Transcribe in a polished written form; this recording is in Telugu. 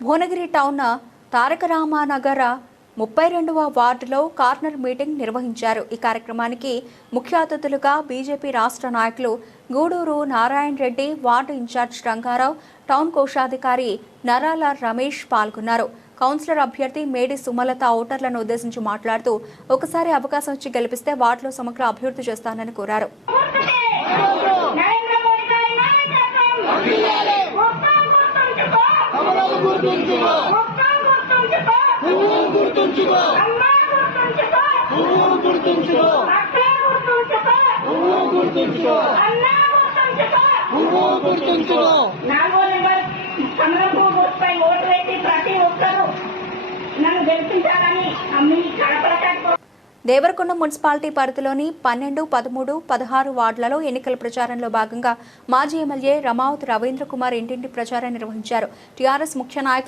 భువనగిరి టౌన్ తారకరామనగర 32వ వార్డులో కార్నర్ మీటింగ్ నిర్వహించారు. ఈ కార్యక్రమానికి ముఖ్య అతిథులుగా బీజేపీ రాష్ట్ర నాయకులు Guduru Narayana Reddy, ward incharge Rangarao, town కోశాధికారి నరాల రమేష్ పాల్గొన్నారు. కౌన్సిలర్ అభ్యర్థి మేడి సుమలత ఓటర్లను ఉద్దేశించి మాట్లాడుతూ ఒకసారి అవకాశం ఇచ్చి గెలిపిస్తే వార్డులో సమగ్ర అభివృద్ధి చేస్తానని కోరారు. దేవరకొండ మున్సిపాలిటీ పరిధిలోని 12, 13, 16 వార్డులలో ఎన్నికల ప్రచారంలో భాగంగా మాజీ ఎమ్మెల్యే రమావతి రవీంద్ర కుమార్ ఇంటింటి ప్రచారం నిర్వహించారు. టీఆర్ఎస్ ముఖ్య నాయకులు